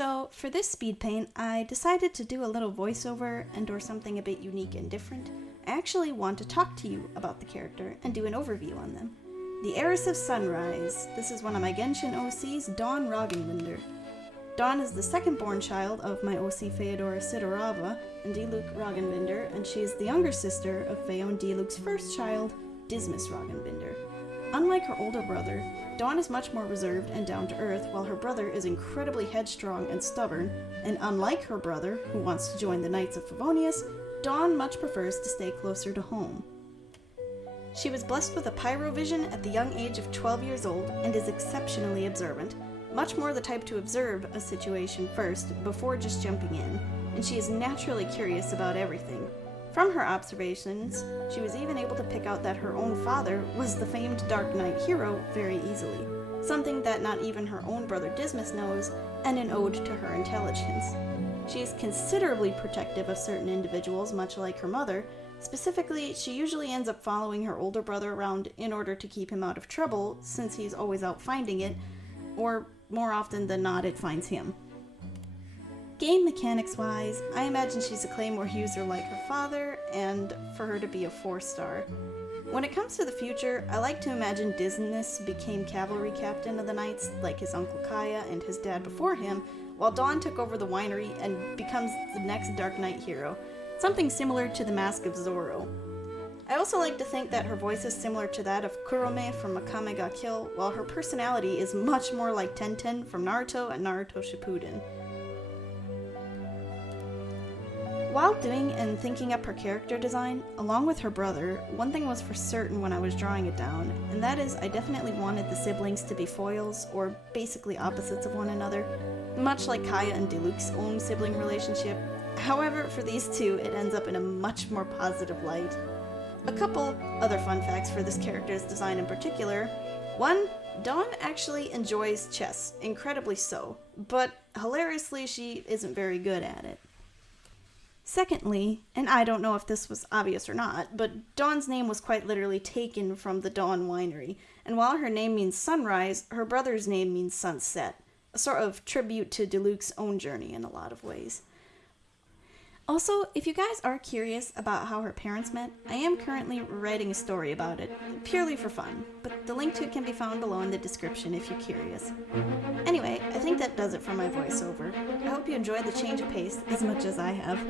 So for this speed paint, I decided to do a little voiceover and/or something a bit unique and different. I actually want to talk to you about the character and do an overview on them. The Heiress of Sunrise. This is one of my Genshin OCs, Dawn Roggenbinder. Dawn is the second-born child of my OC Feodora Her and Diluc Roggenbinder, and she is the younger sister of Feo and Diluc's first child, Dismas Roggenbinder. Unlike her older brother, Dawn is much more reserved and down-to-earth, while her brother is incredibly headstrong and stubborn, and unlike her brother, who wants to join the Knights of Favonius, Dawn much prefers to stay closer to home. She was blessed with a pyrovision at the young age of 12 years old and is exceptionally observant, much more the type to observe a situation first before just jumping in, and she is naturally curious about everything. From her observations, she was even able to pick out that her own father was the famed Dark Knight hero very easily, something that not even her own brother Dismas knows, and an ode to her intelligence. She is considerably protective of certain individuals, much like her mother. Specifically, she usually ends up following her older brother around in order to keep him out of trouble, since he's always out finding it, or more often than not, it finds him. Game mechanics-wise, I imagine she's a Claymore user like her father, and for her to be a 4-star. When it comes to the future, I like to imagine Dismas became cavalry captain of the Knights, like his uncle Kaya and his dad before him, while Dawn took over the winery and becomes the next Dark Knight hero, something similar to the Mask of Zorro. I also like to think that her voice is similar to that of Kurome from Akame ga Kill, while her personality is much more like Tenten from Naruto and Naruto Shippuden. While doing and thinking up her character design, along with her brother, one thing was for certain when I was drawing it down, and that is I definitely wanted the siblings to be foils, or basically opposites of one another, much like Kaya and Diluc's own sibling relationship. However, for these two, it ends up in a much more positive light. A couple other fun facts for this character's design in particular. 1. Dawn actually enjoys chess, incredibly so, but hilariously she isn't very good at it. Secondly, and I don't know if this was obvious or not, but Dawn's name was quite literally taken from the Dawn Winery, and while her name means sunrise, her brother's name means sunset, a sort of tribute to Diluc's own journey in a lot of ways. Also, if you guys are curious about how her parents met, I am currently writing a story about it, purely for fun, but the link to it can be found below in the description if you're curious. Anyway, I think that does it for my voiceover. I hope you enjoyed the change of pace as much as I have.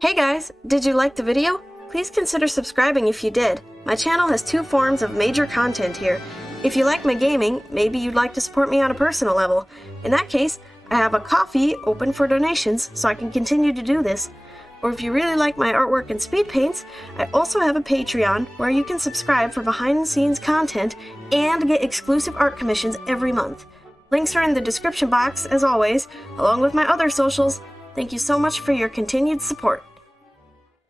Hey guys, did you like the video? Please consider subscribing if you did. My channel has 2 forms of major content here. If you like my gaming, maybe you'd like to support me on a personal level. In that case, I have a Ko-fi open for donations so I can continue to do this. Or if you really like my artwork and speed paints, I also have a Patreon where you can subscribe for behind-the-scenes content and get exclusive art commissions every month. Links are in the description box, as always, along with my other socials. Thank you so much for your continued support.